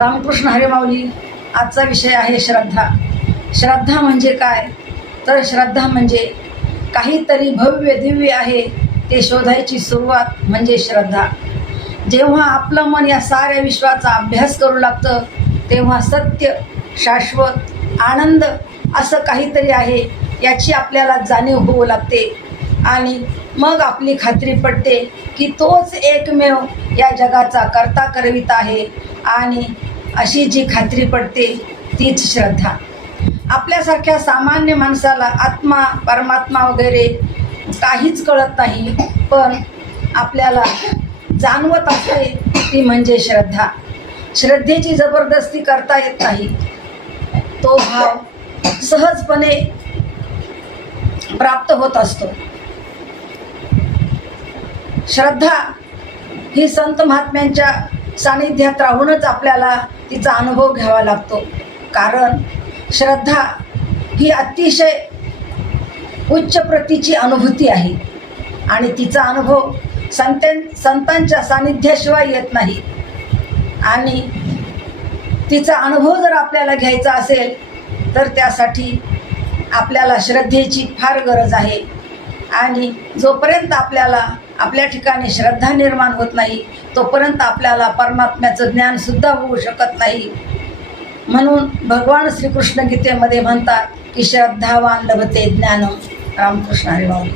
रामकृष्ण हरी माऊली. आजचा विषय आहे श्रद्धा. श्रद्धा म्हणजे काय? तर श्रद्धा म्हणजे काहीतरी भव्य दिव्य आहे ते शोधायची सुरुवात म्हणजे श्रद्धा. जेव्हा आपलं मन या साऱ्या विश्वाचा अभ्यास करू लागतं तेव्हा सत्य, शाश्वत, आनंद असं काहीतरी आहे याची आपल्याला जाणीव होऊ लागते आणि मग आपली खात्री पडते की तोच एकमेव या जगाचा करता करविता आहे. आणि अशी जी खात्री पडते तीच श्रद्धा. आपल्यासारख्या सामान्य माणसाला आत्मा, परमात्मा वगैरे काहीच कळत नाही, पण आपल्याला जाणवत असते ती म्हणजे श्रद्धा. श्रद्धेची जबरदस्ती करता येत नाही. तो भाव सहजपणे प्राप्त होत असतो. श्रद्धा ही संत महात्म्यांच्या सानिध्यात राहूनच आपल्याला तिचा अनुभव घ्यावा लागतो. कारण श्रद्धा ही अतिशय उच्च प्रतीची अनुभूती आहे आणि तिचा अनुभव संतांच्या सानिध्याशिवाय येत नाही. आणि तिचा अनुभव जर आपल्याला घ्यायचा असेल तर त्यासाठी आपल्याला श्रद्धेची फार गरज आहे. आणि जोपर्यंत आपल्याला आपल्या ठिकाणी श्रद्धा निर्माण होत नाही तोपर्यंत आपल्याला परमात्म्याचं ज्ञानसुद्धा होऊ शकत नाही. म्हणून भगवान श्रीकृष्ण गीतेमध्ये म्हणतात की श्रद्धावान लभते ज्ञानम. रामकृष्ण हरी माऊली.